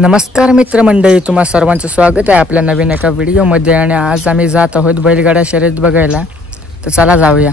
नमस्कार मित्रमंडळी, तुम्हा सर्वांचं स्वागत आहे आपल्या नवीन एका व्हिडिओमध्ये। आणि आज आम्ही जात आहोत बैलगाडा शर्यत बघायला, तर चला जाऊया।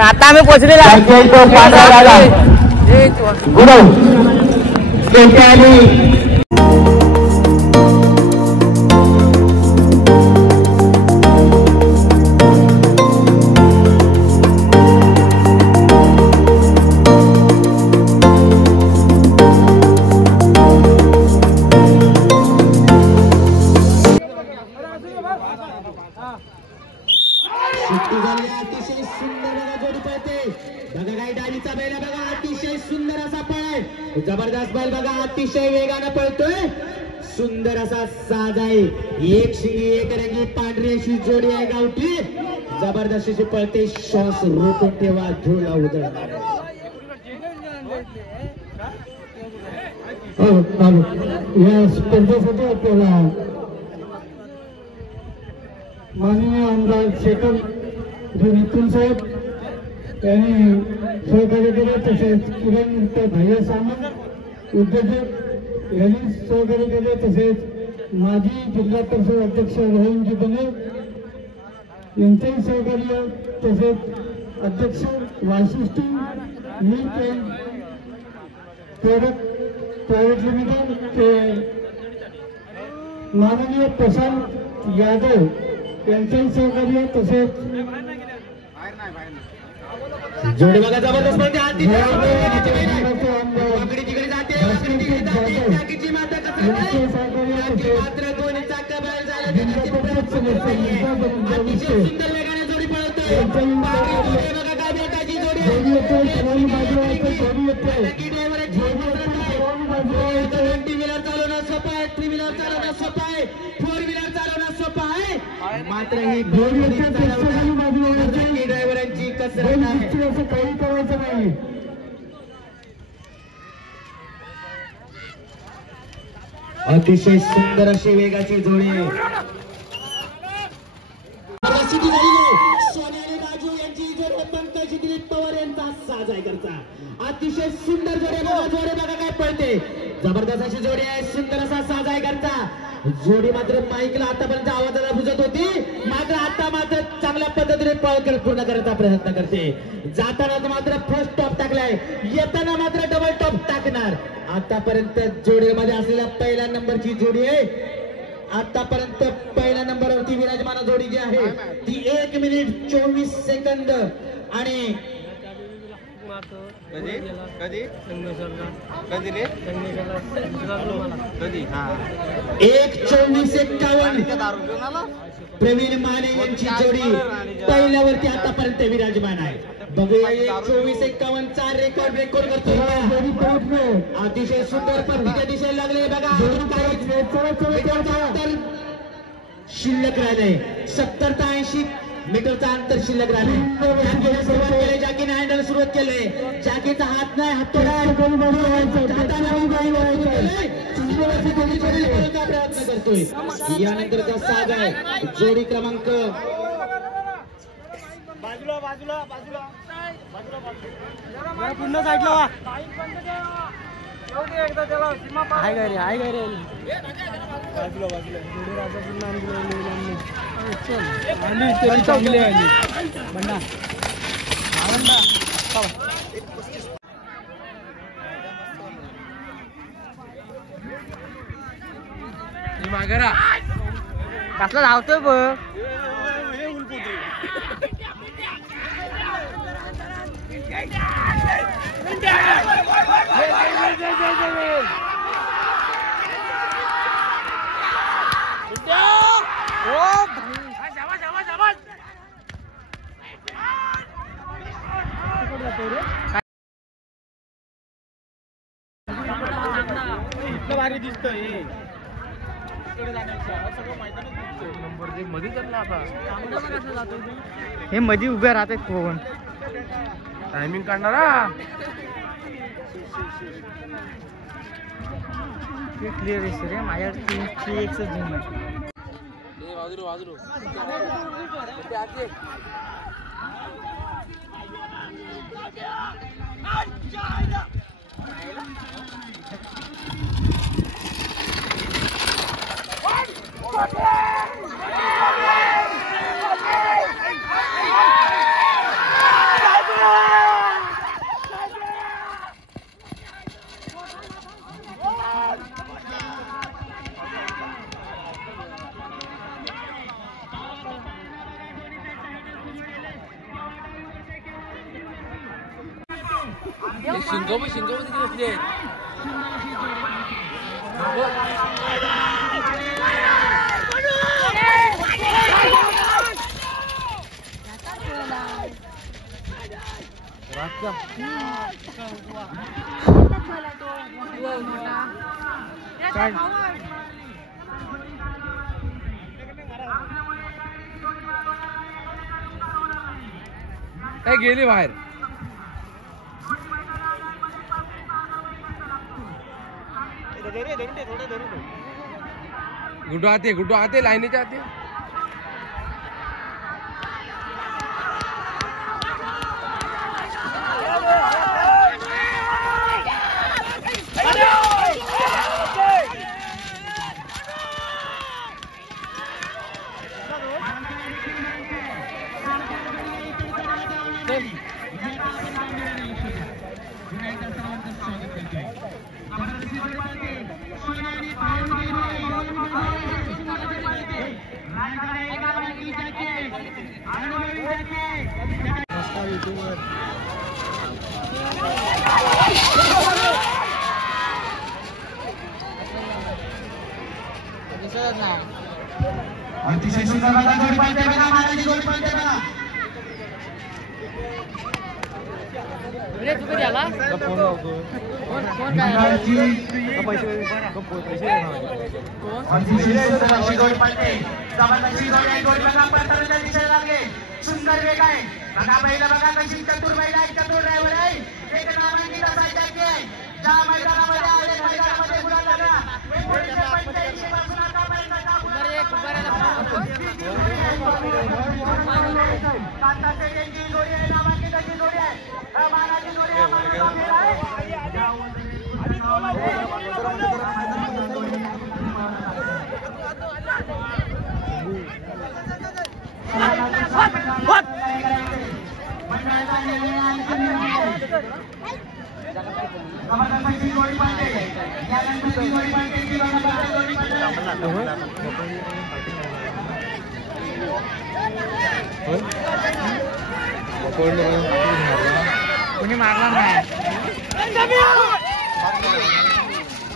आता आम्ही पोहोचलेलो आहे जबरदस्त बैल बघा, अतिशय वेगाने पळतोय। सुंदर असा साज आहे, एक शिंगी एक रंगी पांढरी अशी जोडी आहे गावठी। जबरदस्त अशी पळते, श्वास रोखून ठेवा, धुळा उधळणार या स्पर्धेसाठी आपल्याला माननीय आमदार शेखर नितीन साहेब यांनी सहकार्य केले, तसेच किरण भैया सामंत उद्योजक यांनी सहकार्य केले, तसेच माजी जिल्हा परिषद अध्यक्ष रोहनजी बने यांचेही सहकार्य, तसेच अध्यक्ष Vashishthi Milk and Product Private Limited ते माननीय प्रशांत यादव यांचेही सहकार्य, तसेच जोडी बघा जबरदस्त पळते, आधी तिकडे जाते, मात्र दोन्ही चाका बाहेर झाले, अतिशय सुंदर वेगाने जोडी पळतोय। बघा काय बेटाची जोडी टू व्हीलर चालवणं सोपं आहे, थ्री व्हीलर चालवणं सोपं आहे, फोर व्हीलर चालवणं सोपं आहे, मात्र ही ड्रायव्हरांची कसरत आहे, असं काही करायचं नाही। अतिशय सुंदर अशी वेगाची जोडी सोन्याने राजू यांची जोडी, पंकज दिलीप पवार यांचा साज आहे करता। अतिशय सुंदर जोडी बघा काय पळते, जबरदस्त अशी जोडी आहे, सुंदर असा साज आहे करता। जोडी मात्र माईकला आतापर्यंत आवाजाला बुजत होती, मात्र आता मात्र चांगल्या पद्धतीने पळ पूर्ण करण्याचा प्रयत्न करते। जाताना मात्र फर्स्ट टॉप टाकलाय, येताना मात्र डबल टॉप टाकणार। आतापर्यंत जोडीमध्ये असलेल्या पहिल्या नंबरची जोडी आहे, आतापर्यंत पहिल्या नंबरवरती विराजमान जोडी जी आहे ती 1 मिनिट 24 सेकंद आणि कधी 1:24:51 प्रवीण माने यांची जोडी पहिल्यावरती आतापर्यंत विराजमान आहे। बघूया 1:24:51 चा रेकॉर्ड करतोय, अतिशय सुंदर पद्धतीच्या दिशेला लागले बघा। शिल्लक राहिले 70 ते 80 मीटरचा अंतर शिल्लक राहिले। सुरुवात केली, जॅकीने हँडल सुरुवात केले, जॅकीचा हात नाही, हातोडा प्रयत्न करतोय। यानंतरचा साज आहे जोडी क्रमांक पूर्ण साईडला वा हाय गे रे बाजूला चांगली आली बंडा कसला धावतोय बघ. भारी दिसतोय हे मध्ये उभे राहत आहेत कोण टायमिंग काढणारा क्लिअर दिसते रे. माझ्या टीमची एकच झूम आहे. शिंगो तिथे बसले आहेत. काय गेली बाहेर. गुड्डू आते लाईनीच्या आते. अतिशय सुंदर जोडी पाहिजे बघा. महाराजी जोडी पाहिजे बघा. सुंदर वेग आहे बघा. बैल बघा कशी चतुर बैल आहे. चतुर ड्रायव्हर आहे. एक नामांकित असायचे ज्या मैदानामध्ये आले मैदानामध्ये गुलाल झाला. 1985 पासून आतापर्यंत जोडी आहे. नामांकित अशी जोडी आहे. मानाची जोडी आहे. कोणी मारला नाही.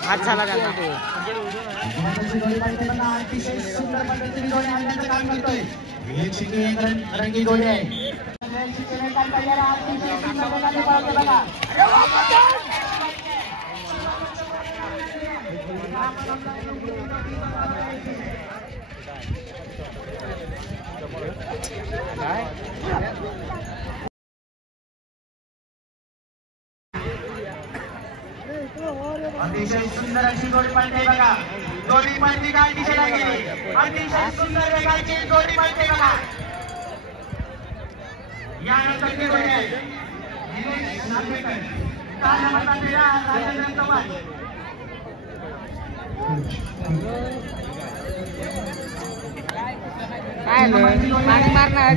हात झाला त्याला. अतिशय सुंदर पद्धतीने जोडी आणण्याचं काम करतोय. रंगी जोडी आहे. अतिशय सुंदर अशी जोडी पडते बघा. जोडी पडती का अतिशय गेली. अतिशय सुंदर वेगाची जोडी पडते बघा. यानंतरची जोडी आहे दिनेश नागवेकर. राजेंद्र चव्हाण. काय पाणी मारणार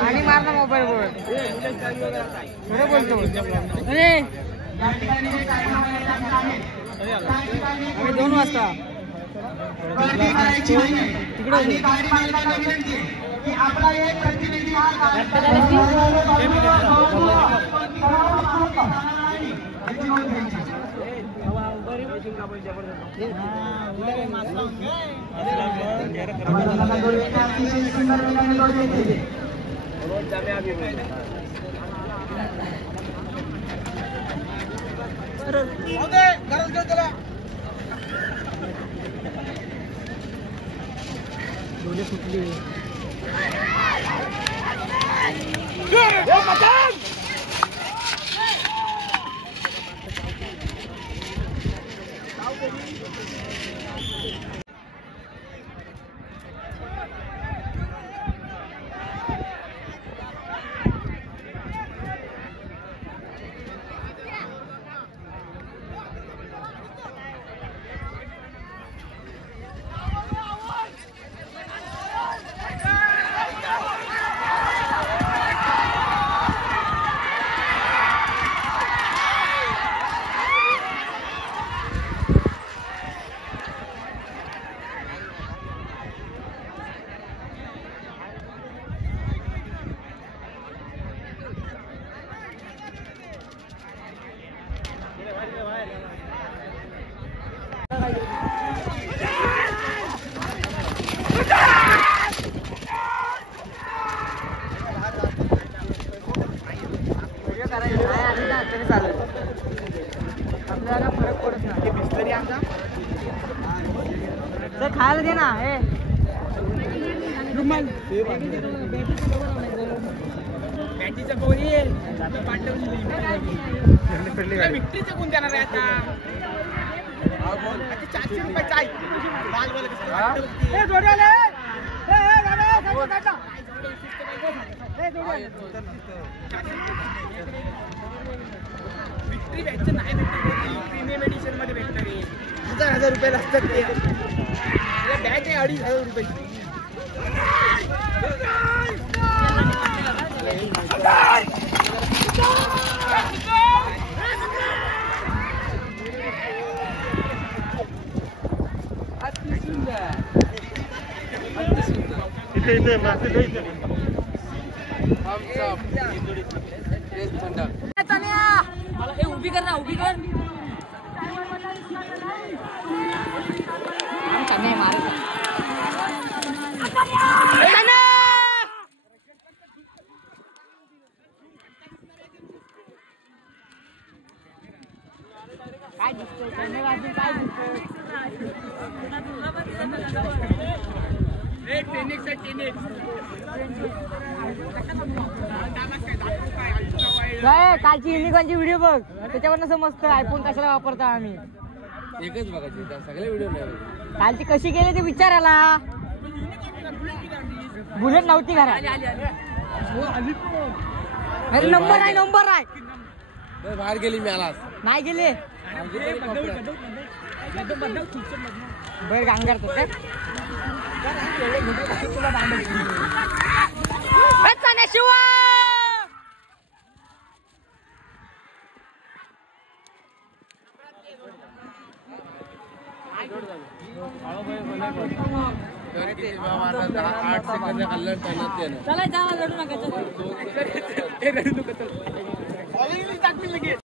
पाणी मारणार मोबाईल वर खरं बोलतो. अरे 2 वाजता गर्दी करायची नाही आणि गाडी मालकांना विनंती आहे की आपला एक प्रतिनिधी हा आपल्याला फरक पडत नाही बिस्लरी आमचा तर खायला दे ना हे रुमाल बॅटीचं कोणी विक्ट्रीचं कोण देणार आहे आता 400 रुपये चाय विक्ट्री बॅटचं नाही भेटत प्रीमियम एडिशन मध्ये भेटणार आहे 1000 रुपये लागतात ते बॅट आहे 2500 रुपये उभी कर ना उभी कर काय दिसतंय काय दिसतंय कालची युनिकॉनची व्हिडिओ बघ त्याच्यावरनं समजतं आयफोन कशाला वापरता आम्ही एकच बघायची सगळे व्हिडिओ नाही कालची कशी गेली ते विचारायला बुलेट नव्हती घरात नंबर आहे बाहेर गेली मी आलास नाही गेले बैल काम करतो शिवा आठ सेकंद खाल्लं चला जावा लढू नका